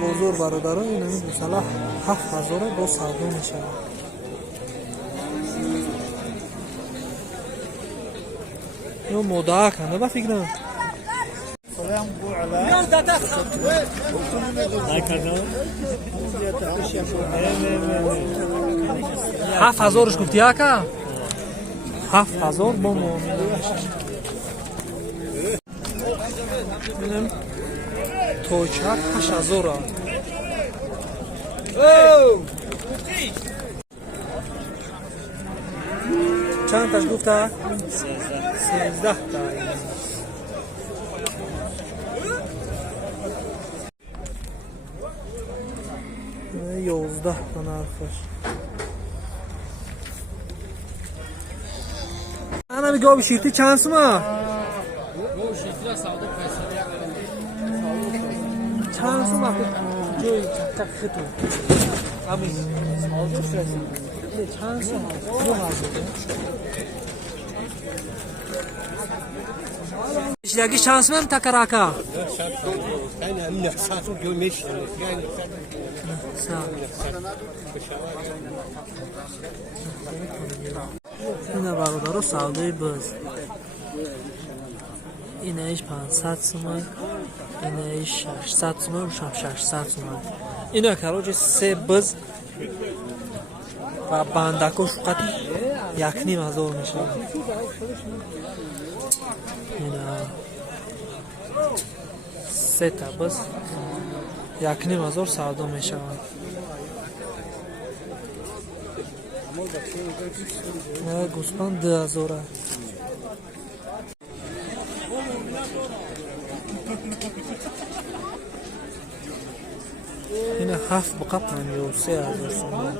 بازار برادران این همین مثلا 7000 با سودا میشه. اینو مدعا کنه با فکر نم 7000 گفتی آقا 7000 با معامله اینم توچک 8000 چند تاش گفته؟ 13 تا 11 تا نرخش. انا میگم شیرتی چند سومه؟ چند سومه جوی چک خطو همین چند سومه 2000 یکی شانس من تکراکا اینه برادرو سودای باز اینه ایش 500 سومن اینه ایش 600 سومن و 600 سومن اینه کراج سه باز و بندکو شقتی 1500 میشه اینه سه تا باز 1500 سودا میشه گوسفند 2000 اینه 7 بقا 53000 سومن